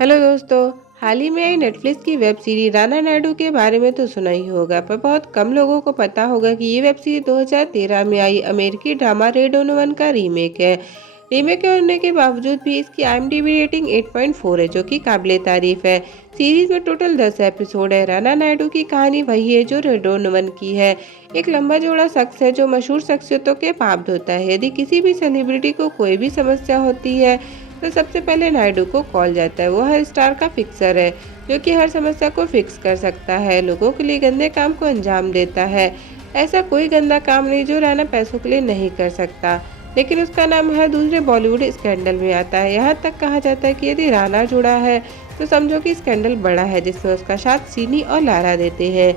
Hello दोस्तों। हाल ही में आई Netflix की वेब सीरीज राना नायडू के बारे में तो सुना ही होगा, पर बहुत कम लोगों को पता होगा कि ये वेब सीरीज 2013 में आई अमेरिकी ड्रामा रेड ओनवन का रीमेक है। रीमेक होने के बावजूद भी इसकी IMDb रेटिंग 8.4 है, जो कि काबिले तारीफ है। सीरीज में टोटल 10 एपिसोड है। राना नायडू की कहानी वही है जो रेड ओनवन की है। एक लंबा जोड़ा शख्स है जो मशहूर शख्सियतों के पाप धोता है। यदि किसी भी सेलिब्रिटी को कोई भी समस्या होती है तो सबसे पहले नायडू को कॉल जाता है। वो हर स्टार का फिक्सर है, जो कि हर समस्या को फिक्स कर सकता है, लोगों के लिए गंदे काम को अंजाम देता है। ऐसा कोई गंदा काम नहीं जो राना पैसों के लिए नहीं कर सकता, लेकिन उसका नाम हर दूसरे बॉलीवुड स्कैंडल में आता है। यहाँ तक कहा जाता है कि यदि राना जुड़ा है तो समझो कि स्कैंडल बड़ा है, जिसमें उसका साथ सीनी और लारा देते हैं।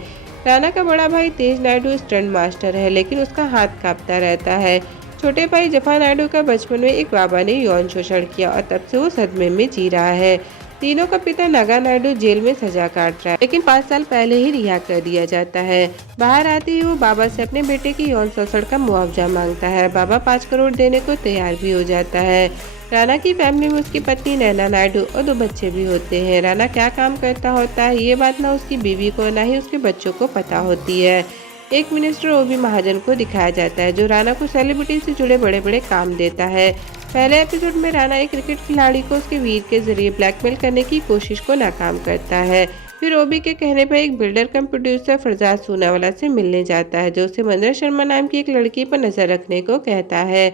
राना का बड़ा भाई तेज नायडू स्टंट मास्टर है, लेकिन उसका हाथ कांपता रहता है। छोटे भाई जफा नायडू का बचपन में एक बाबा ने यौन शोषण किया और तब से वो सदमे में जी रहा है। तीनों का पिता नागा नायडू जेल में सजा काट रहा है, लेकिन 5 साल पहले ही रिहा कर दिया जाता है। बाहर आते ही वो बाबा से अपने बेटे की यौन शोषण का मुआवजा मांगता है। बाबा 5 करोड़ देने को तैयार भी हो जाता है। राना की फैमिली में उसकी पत्नी नैना नायडू और 2 बच्चे भी होते हैं। राना क्या काम करता होता है ये बात ना उसकी बीवी को ना ही उसके बच्चों को पता होती है। एक मिनिस्टर ओबी महाजन को दिखाया जाता है, जो राना को सेलिब्रिटी से जुड़े बड़े बड़े काम देता है। पहले एपिसोड में राना एक क्रिकेट खिलाड़ी को उसके वीर के जरिए ब्लैकमेल करने की कोशिश को नाकाम करता है। फिर ओबी के कहने पर एक बिल्डर कम प्रोड्यूसर फरजाद सूनावाला से मिलने जाता है, जो उसे मंदरा शर्मा नाम की एक लड़की पर नजर रखने को कहता है।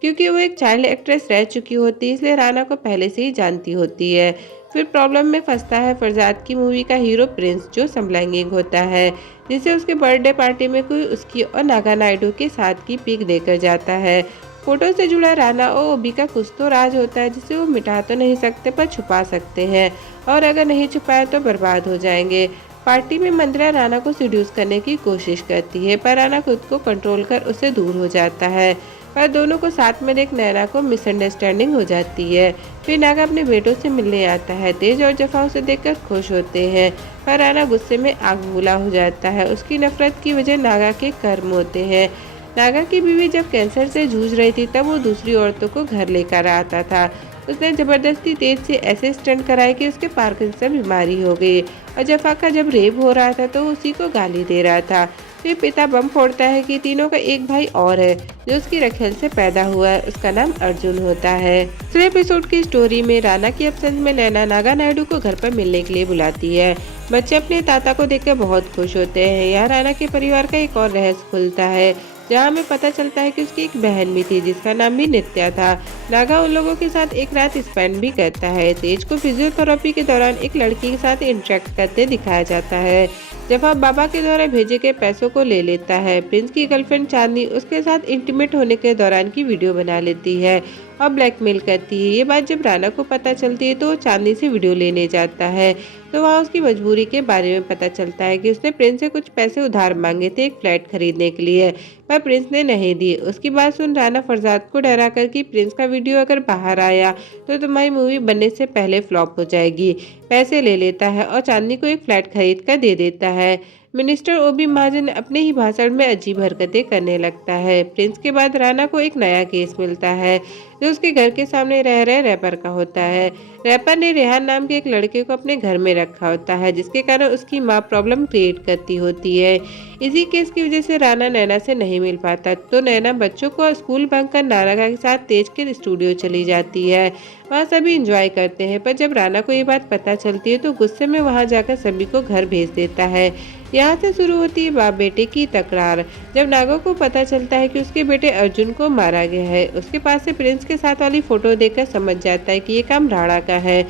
क्योंकि वो एक चाइल्ड एक्ट्रेस रह चुकी होती है, इसलिए राना को पहले से ही जानती होती है। फिर प्रॉब्लम में फंसता है फरजाद की मूवी का हीरो प्रिंस, जो समलैंगिक होता है, जिसे उसके बर्थडे पार्टी में कोई उसकी और नागा नायडू के साथ की पिक देकर जाता है। फोटो से जुड़ा राना और ओबी का कुछ तो राज होता है, जिसे वो मिटा तो नहीं सकते पर छुपा सकते हैं, और अगर नहीं छुपाए तो बर्बाद हो जाएंगे। पार्टी में मंदिरा राना को सिड्यूस करने की कोशिश करती है, पर राना खुद को कंट्रोल कर उससे दूर हो जाता है। पर दोनों को साथ में देख नैना को मिसअंडरस्टैंडिंग हो जाती है। फिर नागा अपने बेटों से मिलने आता है। तेज और जफा उसे देखकर खुश होते हैं, पर राना गुस्से में आग बबूला हो जाता है। उसकी नफरत की वजह नागा के कर्म होते हैं। नागा की बीवी जब कैंसर से जूझ रही थी, तब वो दूसरी औरतों को घर लेकर आता था। उसने जबरदस्ती तेज से ऐसे स्टंट कराए कि उसके पार्किंसन बीमारी हो गई, और जफा का जब रेप हो रहा था तो उसी को गाली दे रहा था। फिर पिता बम फोड़ता है कि तीनों का एक भाई और है, जो उसकी रखेल से पैदा हुआ है। उसका नाम अर्जुन होता है। दूसरे एपिसोड की स्टोरी में राना की एब्सेंस में नैना नागा नायडू को घर पर मिलने के लिए बुलाती है। बच्चे अपने ताता को देखकर बहुत खुश होते हैं। यहाँ राना के परिवार का एक और रहस्य खुलता है, जहाँ हमें पता चलता है कि उसकी एक बहन भी थी, जिसका नाम भी नित्या था। नागा उन लोगों के साथ एक रात स्पेंड भी करता है। तेज को फिजियोथेरेपी के दौरान एक लड़की के साथ इंटरेक्ट करते दिखाया जाता है। जब बाबा के द्वारा भेजे गए पैसों को ले लेता है। प्रिंस की गर्लफ्रेंड चांदनी उसके साथ इंटीमेट होने के दौरान की वीडियो बना लेती है और ब्लैकमेल करती है। ये बात जब राना को पता चलती है तो वो चांदनी से वीडियो लेने जाता है, तो वहाँ उसकी मजबूरी के बारे में पता चलता है कि उसने प्रिंस से कुछ पैसे उधार मांगे थे एक फ्लैट खरीदने के लिए, पर प्रिंस ने नहीं दिए। उसकी बात सुन राना फरजाद को डरा कर कि प्रिंस का वीडियो अगर बाहर आया तो तुम्हारी मूवी बनने से पहले फ्लॉप हो जाएगी। पैसे ले लेता है और चांदनी को एक फ्लैट खरीद कर दे देता है। मिनिस्टर ओबी महाजन अपने ही भाषण में अजीब हरकतें करने लगता है। प्रिंस के बाद राना को एक नया केस मिलता है, जो उसके घर के सामने रह रहे रैपर का होता है। रैपर ने रेहान नाम के एक लड़के को अपने घर में रखा होता है, जिसके कारण उसकी माँ प्रॉब्लम क्रिएट करती होती है। इसी केस की वजह से राना नैना से नहीं मिल पाता, तो नैना बच्चों को स्कूल बंक कर नागा के साथ तेज के स्टूडियो चली जाती है। वहाँ सभी इंजॉय करते हैं, पर जब राना को ये बात पता चलती है तो गुस्से में वहाँ जाकर सभी को घर भेज देता है। यहाँ से शुरू होती है बाप बेटे की तकरार। जब नागा को पता चलता है कि उसके बेटे अर्जुन को मारा गया है, उसके पास से प्रिंस के साथ वाली फोटो देखकर समझ जाता है कि ये काम राणा का है।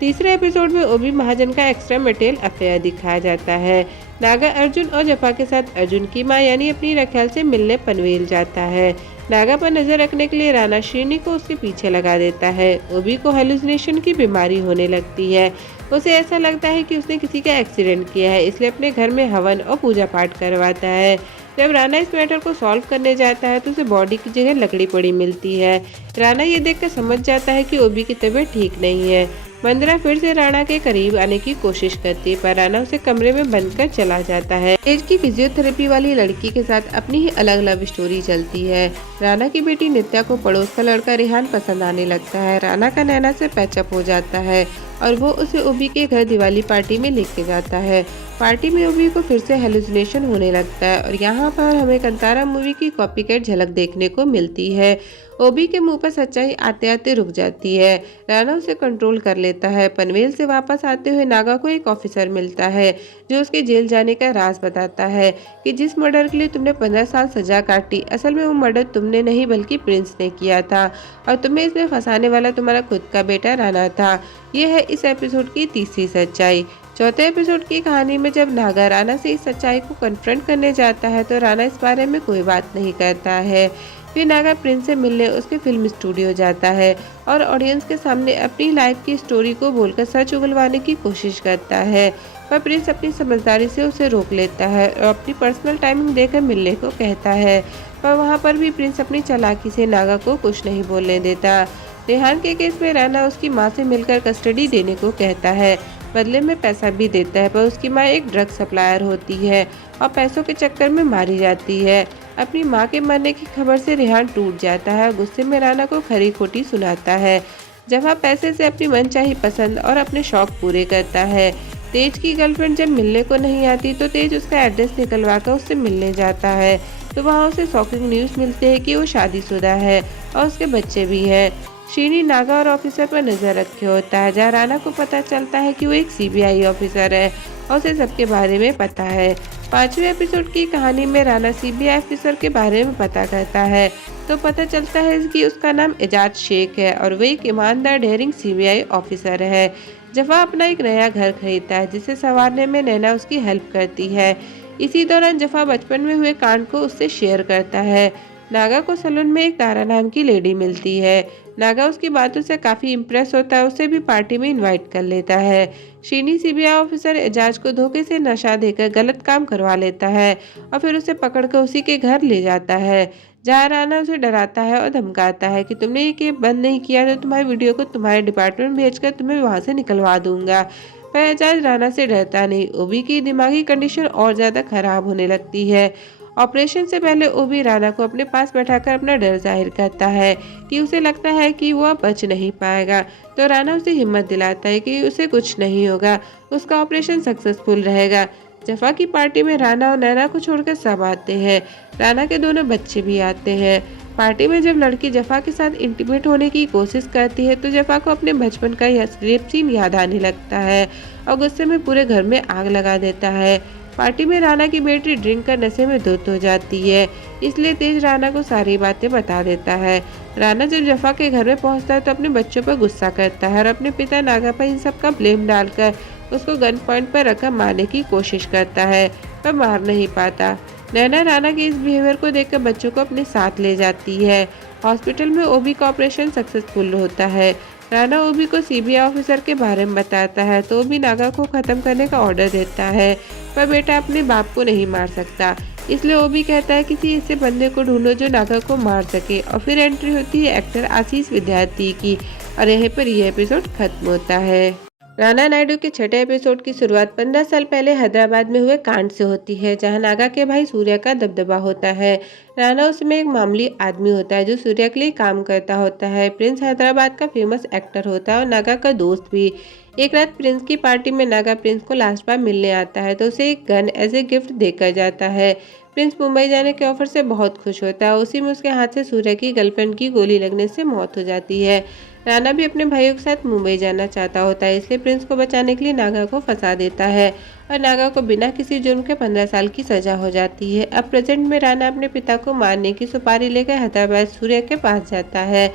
तीसरे एपिसोड में ओबी महाजन का एक्स्ट्रा मटेरियल अफेयर दिखाया जाता है। नागा अर्जुन और जफा के साथ अर्जुन की मां यानी अपनी रखैल से मिलने पनवेल जाता है। नागा पर नजर रखने के लिए राना श्रीनी को उसके पीछे लगा देता है। ओबी को हेलुसिनेशन की बीमारी होने लगती है। उसे ऐसा लगता है कि उसने किसी का एक्सीडेंट किया है, इसलिए अपने घर में हवन और पूजा पाठ करवाता है। जब राना इस मैटर को सॉल्व करने जाता है तो उसे बॉडी की जगह लकड़ी पड़ी मिलती है। राना ये देखकर समझ जाता है कि ओबी की तबीयत ठीक नहीं है। मंदरा फिर से राणा के करीब आने की कोशिश करती है, पर राणा उसे कमरे में बंद कर चला जाता है। तेज की फिजियोथेरेपी वाली लड़की के साथ अपनी ही अलग लव स्टोरी चलती है। राणा की बेटी नित्या को पड़ोस का लड़का रेहान पसंद आने लगता है। राणा का नैना से पैचअप हो जाता है और वो उसे ओबी के घर दिवाली पार्टी में लेके जाता है। पार्टी में ओबी को फिर से हेलुसिनेशन होने लगता है और यहाँ पर हमें कंतारा मूवी की कॉपीकैट झलक देखने को मिलती है। ओबी के मुंह पर सच्चाई आते आते रुक जाती है। राणा उसे कंट्रोल कर लेता है। पनवेल से वापस आते हुए नागा को एक ऑफिसर मिलता है जो उसके जेल जाने का राज बताता है कि जिस मर्डर के लिए तुमने 15 साल सजा काटी, असल में वो मर्डर तुमने नहीं बल्कि प्रिंस ने किया था और तुम्हें इसमें फंसाने वाला तुम्हारा खुद का बेटा राणा था। ये है इस एपिसोड की तीसरी सच्चाई। चौथे एपिसोड की कहानी में जब नागा राणा से इस सच्चाई को कन्फ्रंट करने जाता है तो राणा इस बारे में कोई बात नहीं करता है। फिर नागा प्रिंस से मिलने उसके फिल्म स्टूडियो जाता है और ऑडियंस के सामने अपनी लाइफ की स्टोरी को बोलकर सच उगलवाने की कोशिश करता है, पर प्रिंस अपनी समझदारी से उसे रोक लेता है और अपनी पर्सनल टाइमिंग देकर मिलने को कहता है। पर वहाँ पर भी प्रिंस अपनी चालाकी से नागा को कुछ नहीं बोलने देता। रेहान के केस में राणा उसकी माँ से मिलकर कस्टडी देने को कहता है, बदले में पैसा भी देता है, पर उसकी माँ एक ड्रग सप्लायर होती है और पैसों के चक्कर में मारी जाती है। अपनी माँ के मरने की खबर से रेहान टूट जाता है और गुस्से में राणा को खरी खोटी सुनाता है। जफा पैसे से अपनी मनचाही पसंद और अपने शौक पूरे करता है। तेज की गर्लफ्रेंड जब मिलने को नहीं आती तो तेज उसका एड्रेस निकलवा कर उससे मिलने जाता है, तो वहाँ उसे शॉकिंग न्यूज़ मिलती है कि वो शादीशुदा है और उसके बच्चे भी हैं। शीनी नागा और ऑफिसर पर नजर रखे होता है, जहाँ राणा को पता चलता है कि वो एक सीबीआई ऑफिसर है और उसे सबके बारे में पता है। पांचवें एपिसोड की कहानी में राणा सीबीआई ऑफिसर के बारे में पता करता है तो पता चलता है कि उसका नाम एजाज शेख है और वह एक ईमानदार डेयरिंग सीबीआई ऑफिसर है। जफा अपना एक नया घर खरीदता है जिसे संवारने में नैना उसकी हेल्प करती है। इसी दौरान जफा बचपन में हुए कांड को उससे शेयर करता है। नागा को सलून में एक तारा नाम की लेडी मिलती है। नागा उसकी बातों से काफी इम्प्रेस होता है, उसे भी पार्टी में इनवाइट कर लेता है। शीनी सीबीआई ऑफिसर एजाज को धोखे से नशा देकर गलत काम करवा लेता है और फिर उसे पकड़कर उसी के घर ले जाता है, जहाँ राणा उसे डराता है और धमकाता है कि तुमने ये केस बंद नहीं किया तो तुम्हारी वीडियो को तुम्हारे डिपार्टमेंट भेजकर तुम्हें वहाँ से निकलवा दूंगा। पर एजाज राणा से डरता नहीं। ओबी की दिमागी कंडीशन और ज्यादा खराब होने लगती है। ऑपरेशन से पहले ओबी राणा को अपने पास बैठाकर अपना डर जाहिर करता है कि उसे लगता है कि वो अब बच नहीं पाएगा, तो राणा उसे हिम्मत दिलाता है कि उसे कुछ नहीं होगा, उसका ऑपरेशन सक्सेसफुल रहेगा। जफा की पार्टी में राणा और नैना को छोड़कर सब आते हैं। राणा के दोनों बच्चे भी आते हैं। पार्टी में जब लड़की जफा के साथ इंटीमेट होने की कोशिश करती है तो जफा को अपने बचपन का यह रेप सीन याद आने लगता है और गुस्से में पूरे घर में आग लगा देता है। पार्टी में राणा की बेटी ड्रिंक कर नशे में धुत हो जाती है, इसलिए तेज राणा को सारी बातें बता देता है। राणा जब जफा के घर में पहुंचता है तो अपने बच्चों पर गुस्सा करता है और अपने पिता नागा पर इन सब का ब्लेम डालकर उसको गन पॉइंट पर रखकर मारने की कोशिश करता है, पर मार नहीं पाता। नैना राणा के इस बिहेवियर को देखकर बच्चों को अपने साथ ले जाती है। हॉस्पिटल में ओबी का ऑपरेशन सक्सेसफुल होता है। राणा ओबी को सीबीआई ऑफिसर के बारे में बताता है तो ओबी नागा को खत्म करने का ऑर्डर देता है, पर बेटा अपने बाप को नहीं मार सकता, इसलिए ओबी कहता है किसी ऐसे बंदे को ढूंढो जो नागा को मार सके। और फिर एंट्री होती है एक्टर आशीष विद्यार्थी की और यहीं पर यह एपिसोड खत्म होता है। राणा नायडू के छठे एपिसोड की शुरुआत 15 साल पहले हैदराबाद में हुए कांड से होती है, जहां नागा के भाई सूर्या का दबदबा होता है। राणा उसमें एक मामूली आदमी होता है जो सूर्या के लिए काम करता होता है। प्रिंस हैदराबाद का फेमस एक्टर होता है और नागा का दोस्त भी। एक रात प्रिंस की पार्टी में नागा प्रिंस को लास्ट बार मिलने आता है तो उसे एक गन एज ए गिफ्ट देकर जाता है। प्रिंस मुंबई जाने के ऑफर से बहुत खुश होता है। उसी में उसके हाथ से सूर्या की गर्लफ्रेंड की गोली लगने से मौत हो जाती है। राणा भी अपने भाइयों के साथ मुंबई जाना चाहता होता है, इसलिए प्रिंस को बचाने के लिए नागा को फंसा देता है और नागा को बिना किसी जुर्म के 15 साल की सजा हो जाती है। अब प्रेजेंट में राणा अपने पिता को मारने की सुपारी लेकर हैदराबाद सूर्या के पास जाता है।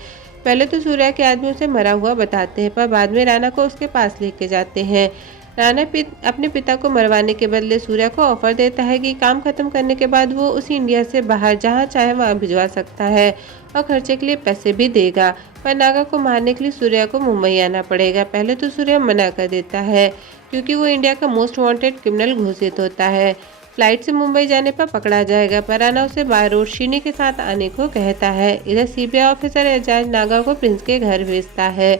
पहले तो सूर्या के आदमी उसे मरा हुआ बताते हैं, पर बाद में राणा को उसके पास लेके जाते हैं। राणा अपने पिता को मरवाने के बदले सूर्या को ऑफर देता है कि काम खत्म करने के बाद वो उसी इंडिया से बाहर जहाँ चाहे वहाँ भिजवा सकता है और खर्चे के लिए पैसे भी देगा, पर नागा को मारने के लिए सूर्या को मुंबई आना पड़ेगा। पहले तो सूर्या मना कर देता है क्योंकि वो इंडिया का मोस्ट वांटेड क्रिमिनल घोषित होता है। फ्लाइट से मुंबई जाने पर पकड़ा जाएगा, पर राणा उसे बाय रोड शीनी के साथ आने को कहता है। इधर सीबीआई ऑफिसर एजाज नागा को प्रिंस के घर भेजता है।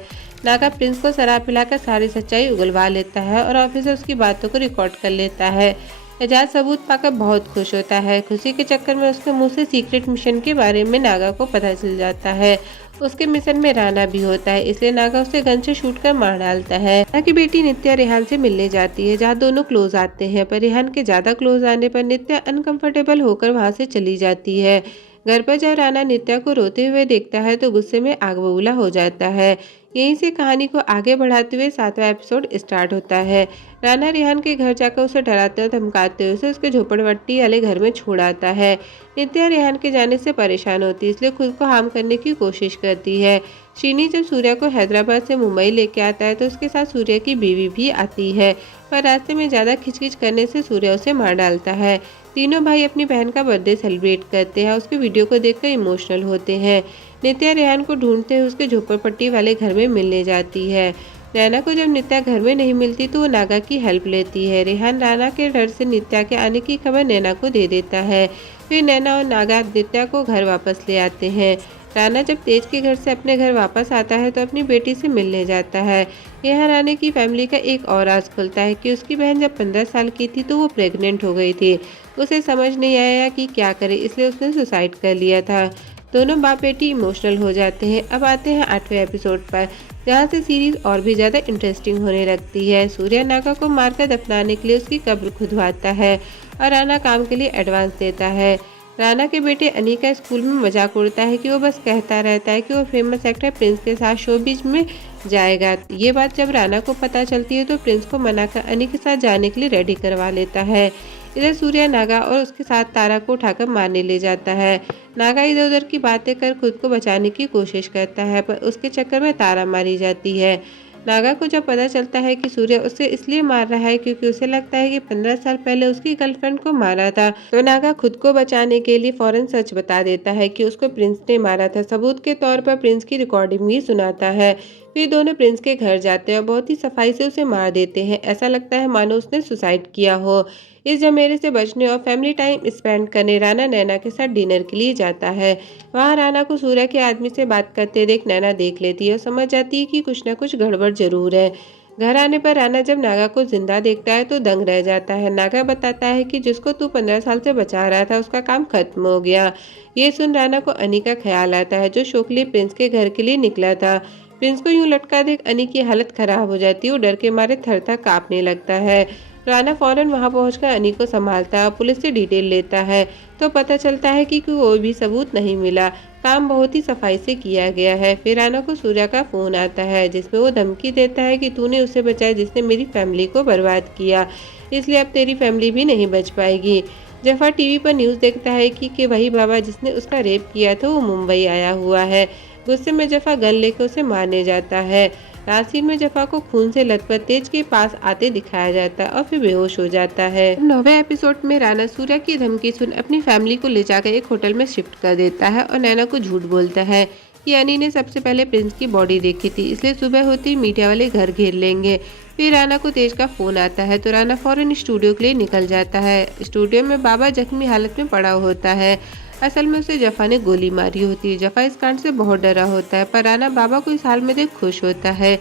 नागा प्रिंस को शराब पिलाकर सारी सच्चाई उगलवा लेता है और ऑफिसर उसकी बातों को रिकॉर्ड कर लेता है। एजाज सबूत पाकर बहुत खुश होता है। खुशी के चक्कर में उसके मुंह से सीक्रेट मिशन के बारे में नागा को पता चल जाता है। उसके मिशन में राना भी होता है, इसलिए नागा उसे गन से शूट कर मार डालता है। नागा की बेटी नित्या रेहान से मिलने जाती है, जहाँ दोनों क्लोज आते हैं, पर रेहान के ज्यादा क्लोज आने पर नित्या अनकंफर्टेबल होकर वहां से चली जाती है। घर पर जब राना नित्या को रोते हुए देखता है तो गुस्से में आग बबूला हो जाता है। यहीं से कहानी को आगे बढ़ाते हुए 7वां एपिसोड स्टार्ट होता है। राना रेहान के घर जाकर उसे डराते और धमकाते हुए उसे उसके झोपड़पट्टी वाले घर में छोड़ आता है। नित्या रेहान के जाने से परेशान होती है, इसलिए खुद को हार्म करने की कोशिश करती है। शीनी जब सूर्या को हैदराबाद से मुंबई लेके आता है तो उसके साथ सूर्या की बीवी भी आती है, पर रास्ते में ज्यादा खिचखिच करने से सूर्या उसे मार डालता है। तीनों भाई अपनी बहन का बर्थडे सेलिब्रेट करते हैं, उसकी वीडियो को देखकर इमोशनल होते हैं। नित्या रेहान को ढूंढते हुए उसके झोपड़पट्टी वाले घर में मिलने जाती है। रैना को जब नित्या घर में नहीं मिलती तो वो नागा की हेल्प लेती है। रेहान राना के डर से नित्या के आने की खबर नैना को दे देता है। फिर नैना और नागा नित्या को घर वापस ले आते हैं। राना जब तेज के घर से अपने घर वापस आता है तो अपनी बेटी से मिलने जाता है। यहाँ राना की फैमिली का एक और राज खुलता है कि उसकी बहन जब 15 साल की थी तो वो प्रेग्नेंट हो गई थी। उसे समझ नहीं आया कि क्या करे, इसलिए उसने सुसाइड कर लिया था। दोनों बाप बेटी इमोशनल हो जाते हैं। अब आते हैं 8वें एपिसोड पर, जहाँ से सीरीज और भी ज़्यादा इंटरेस्टिंग होने लगती है। सूर्या नागा को मारकर दफनाने के लिए उसकी कब्र खुदवाता है और राना काम के लिए एडवांस देता है। राना के बेटे अनिका स्कूल में मजाक उड़ता है कि वो बस कहता रहता है कि वो फेमस एक्टर प्रिंस के साथ शोबिज में जाएगा। ये बात जब राना को पता चलती है तो प्रिंस को मनाकर अनी के साथ जाने के लिए रेडी करवा लेता है। इधर सूर्या नागा और उसके साथ तारा को उठाकर मारने ले जाता है। नागा इधर उधर की बातें कर खुद को बचाने की कोशिश करता है, पर उसके चक्कर में तारा मारी जाती है। नागा को जब पता चलता है कि सूर्य उसे इसलिए मार रहा है क्योंकि उसे लगता है कि 15 साल पहले उसकी गर्लफ्रेंड को मारा था, तो नागा खुद को बचाने के लिए फौरन सच बता देता है कि उसको प्रिंस ने मारा था। सबूत के तौर पर प्रिंस की रिकॉर्डिंग भी सुनाता है। फिर दोनों प्रिंस के घर जाते हैं और बहुत ही सफाई से उसे मार देते हैं। ऐसा लगता है मानो उसने सुसाइड किया हो। इस झमेले से बचने और फैमिली टाइम स्पेंड करने राना नैना के साथ डिनर के लिए जाता है। वहाँ राना को सूर्या के आदमी से बात करते देख नैना देख लेती है और समझ जाती है कि कुछ न कुछ गड़बड़ जरूर है। घर आने पर राना जब नागा को जिंदा देखता है तो दंग रह जाता है। नागा बताता है कि जिसको तू 15 साल से बचा रहा था उसका काम खत्म हो गया। ये सुन राना को अनी का ख्याल आता है, जो शोकली प्रिंस के घर के लिए निकला था। प्रिंस को यूं लटका देख अनी की हालत खराब हो जाती है, वो डर के मारे थर थर कांपने लगता है। राना फौरन वहां पहुंचकर अनी को संभालता है और पुलिस से डिटेल लेता है, तो पता चलता है कि कोई भी सबूत नहीं मिला, काम बहुत ही सफाई से किया गया है। फिर राना को सूर्या का फोन आता है, जिसमें वो धमकी देता है कि तूने उसे बचाया जिसने मेरी फैमिली को बर्बाद किया, इसलिए अब तेरी फैमिली भी नहीं बच पाएगी। जफर टीवी पर न्यूज़ देखता है कि वही बाबा जिसने उसका रेप किया था वो मुंबई आया हुआ है। गुस्से में जफा गन लेकर उसे मारने जाता है। रात में जफा को खून से लथपथ तेज के पास आते दिखाया जाता है और फिर बेहोश हो जाता है। 9वें एपिसोड में राना सूर्या की धमकी सुन अपनी फैमिली को ले जाकर एक होटल में शिफ्ट कर देता है और नैना को झूठ बोलता है कि अनी ने सबसे पहले प्रिंस की बॉडी देखी थी, इसलिए सुबह होते ही मीडिया वाले घर घेर लेंगे। फिर राना को तेज का फोन आता है तो राना फौरन स्टूडियो के लिए निकल जाता है। स्टूडियो में बाबा जख्मी हालत में पड़ा होता है। असल में उसे जफा ने गोली मारी होती है। जफा इस कांड से बहुत डरा होता है, पर राना बाबा को इस हाल में देख खुश होता है।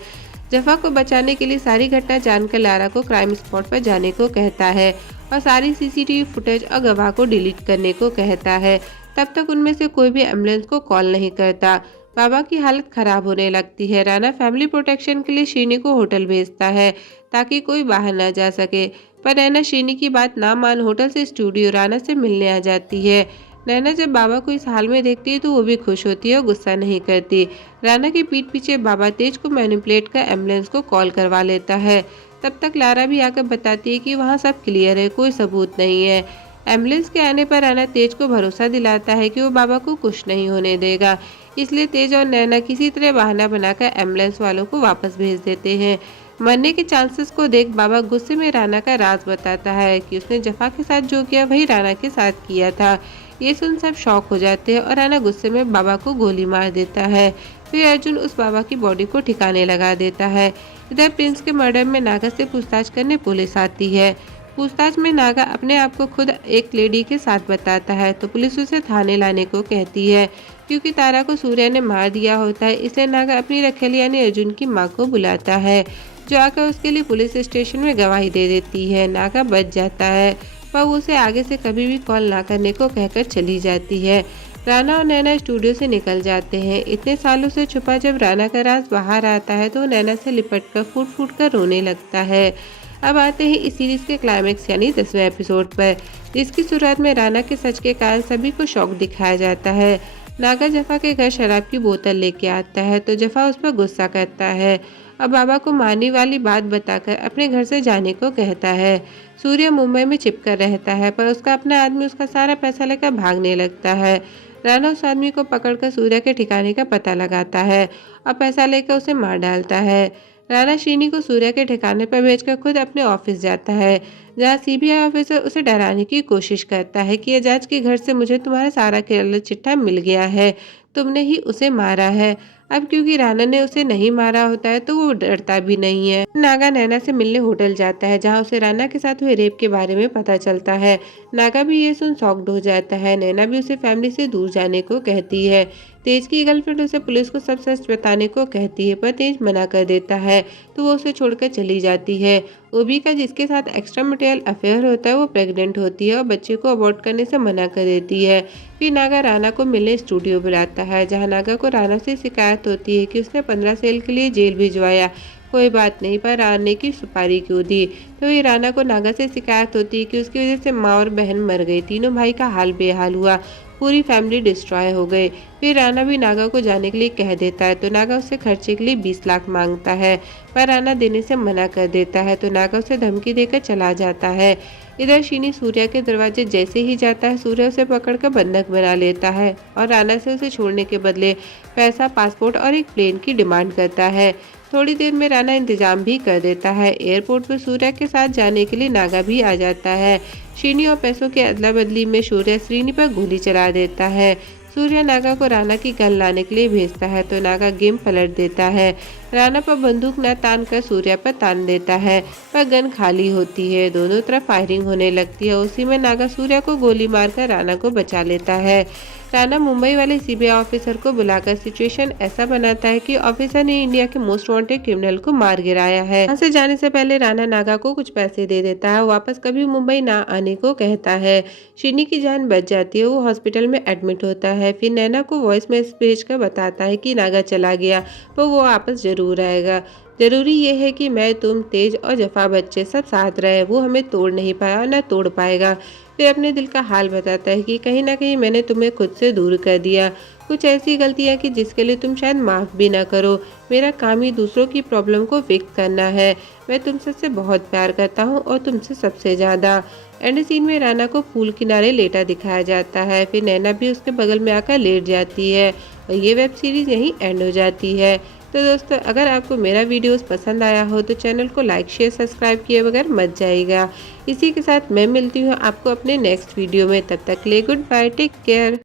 जफा को बचाने के लिए सारी घटना जानकर लारा को क्राइम स्पॉट पर जाने को कहता है और सारी सीसीटीवी फुटेज और गवाह को डिलीट करने को कहता है। तब तक उनमें से कोई भी एम्बुलेंस को कॉल नहीं करता। बाबा की हालत खराब होने लगती है। राना फैमिली प्रोटेक्शन के लिए श्रीनी को होटल भेजता है ताकि कोई बाहर ना जा सके, पर नैना श्रीनी की बात ना मान होटल से स्टूडियो राना से मिलने आ जाती है। नैना जब बाबा को इस हाल में देखती है तो वो भी खुश होती है और गुस्सा नहीं करती। राना की पीठ पीछे बाबा तेज को मैनिपुलेट कर एम्बुलेंस को कॉल करवा लेता है। तब तक लारा भी आकर बताती है कि वहाँ सब क्लियर है, कोई सबूत नहीं है। एम्बुलेंस के आने पर राना तेज को भरोसा दिलाता है कि वो बाबा को कुछ नहीं होने देगा, इसलिए तेज और नैना किसी तरह बहाना बनाकर एम्बुलेंस वालों को वापस भेज देते हैं। मरने के चांसेस को देख बाबा गुस्से में राना का राज बताता है कि उसने जफा के साथ जो किया वही राना के साथ किया था। ये सुन सब शॉक हो जाते हैं और राना गुस्से में बाबा को गोली मार देता है। फिर अर्जुन उस बाबा की बॉडी को ठिकाने लगा देता है। इधर प्रिंस के मर्डर में नागा से पूछताछ करने पुलिस आती है। पूछताछ में नागा अपने आप को खुद एक लेडी के साथ बताता है, तो पुलिस उसे थाने लाने को कहती है। क्योंकि तारा को सूर्या ने मार दिया होता है, इसलिए नागा अपनी रखेली यानी अर्जुन की माँ को बुलाता है, जो आकर उसके लिए पुलिस स्टेशन में गवाही दे देती है। नागा बच जाता है। पर वो उसे आगे से कभी भी कॉल ना करने को कहकर चली जाती है। राना और नैना स्टूडियो से निकल जाते हैं। इतने सालों से छुपा जब राना का राज बाहर आता है तो वो नैना से लिपट कर फूट फूट कर रोने लगता है। अब आते हैं इस सीरीज के क्लाइमेक्स यानी 10वें एपिसोड पर, जिसकी शुरुआत में राना के सच के कारण सभी को शौक दिखाया जाता है। नागा जफा के घर शराब की बोतल लेके आता है तो जफा उस पर गुस्सा करता है और बाबा को मारने वाली बात बताकर अपने घर से जाने को कहता है। सूर्य मुंबई में चिपकर रहता है पर उसका अपना आदमी उसका सारा पैसा लेकर भागने लगता है। राना उस आदमी को पकड़कर सूर्य के ठिकाने का पता लगाता है और पैसा लेकर उसे मार डालता है। राना श्रीनी को सूर्य के ठिकाने पर भेजकर खुद अपने ऑफिस जाता है, जहां सीबीआई ऑफिसर उसे डराने की कोशिश करता है कि ये जांच के घर से मुझे तुम्हारा सारा केरल चिट्ठा मिल गया है, तुमने ही उसे मारा है। अब क्योंकि राना ने उसे नहीं मारा होता है तो वो डरता भी नहीं है। नागा नैना से मिलने होटल जाता है, जहां उसे राना के साथ हुए रेप के बारे में पता चलता है। नागा भी ये सुन शॉक्ड हो जाता है। नैना भी उसे फैमिली से दूर जाने को कहती है। तेज की गर्लफ्रेंड उसे पुलिस को सब सच बताने को कहती है पर तेज मना कर देता है तो वो उसे छोड़कर चली जाती है। ओबी का जिसके साथ एक्स्ट्रा मटेरियल अफेयर होता है वो प्रेग्नेंट होती है और बच्चे को अबॉर्ट करने से मना कर देती है। फिर नागा राना को मिलने स्टूडियो बुलाता है, जहां नागा को राना से शिकायत होती है कि उसने 15 साल के लिए जेल भिजवाया, कोई बात नहीं पर राना की सुपारी क्यों दी। तो ये राना को नागा से शिकायत होती है कि उसकी वजह से माँ और बहन मर गई, तीनों भाई का हाल बेहाल हुआ, पूरी फैमिली डिस्ट्रॉय हो गई। फिर राना भी नागा को जाने के लिए कह देता है तो नागा उससे खर्चे के लिए 20 लाख मांगता है पर राना देने से मना कर देता है तो नागा उसे धमकी देकर चला जाता है। इधर शीनी सूर्या के दरवाजे जैसे ही जाता है सूर्या उसे पकड़कर बंधक बना लेता है और राना से उसे छोड़ने के बदले पैसा, पासपोर्ट और एक प्लेन की डिमांड करता है। थोड़ी देर में राना इंतजाम भी कर देता है। एयरपोर्ट पर सूर्या के साथ जाने के लिए नागा भी आ जाता है। शीनी और पैसों के अदला बदली में सूर्या श्रीनी पर गोली चला देता है। सूर्या नागा को राना की गन लाने के लिए भेजता है तो नागा गेम पलट देता है। राना पर बंदूक न तान कर सूर्या पर तान देता है पर गन खाली होती है। दोनों तरफ फायरिंग होने लगती है। उसी में नागा सूर्या को गोली मारकर राना को बचा लेता है। राना मुंबई वाले सीबीआई ऑफिसर को बुलाकर सिचुएशन ऐसा बनाता है कि ऑफिसर ने इंडिया के मोस्ट वांटेड क्रिमिनल को मार गिराया है। यहाँ से जाने से पहले राना नागा को कुछ पैसे दे देता है, वापस कभी मुंबई ना आने को कहता है। शिनी की जान बच जाती है, वो हॉस्पिटल में एडमिट होता है। फिर नैना को वॉइस मैसेज भेजकर बताता है कि नागा चला गया तो वो वापस जरूर आएगा। जरूरी ये है कि मैं, तुम, तेज और जफा बच्चे सब साथ रहे, वो हमें तोड़ नहीं पाया और न तोड़ पाएगा। फिर अपने दिल का हाल बताता है कि कहीं ना कहीं मैंने तुम्हें खुद से दूर कर दिया, कुछ ऐसी गलतियां कि जिसके लिए तुम शायद माफ़ भी ना करो। मेरा काम ही दूसरों की प्रॉब्लम को फिक्स करना है। मैं तुमसे बहुत प्यार करता हूँ और तुमसे सबसे ज़्यादा। एंड सीन में राना को पूल किनारे लेटा दिखाया जाता है। फिर नैना भी उसके बगल में आकर लेट जाती है और ये वेब सीरीज़ यहीं एंड हो जाती है। तो दोस्तों, अगर आपको मेरा वीडियोस पसंद आया हो तो चैनल को लाइक, शेयर, सब्सक्राइब किए बगैर मत जाइएगा। इसी के साथ मैं मिलती हूँ आपको अपने नेक्स्ट वीडियो में। तब तक के लिए गुड बाय, टेक केयर।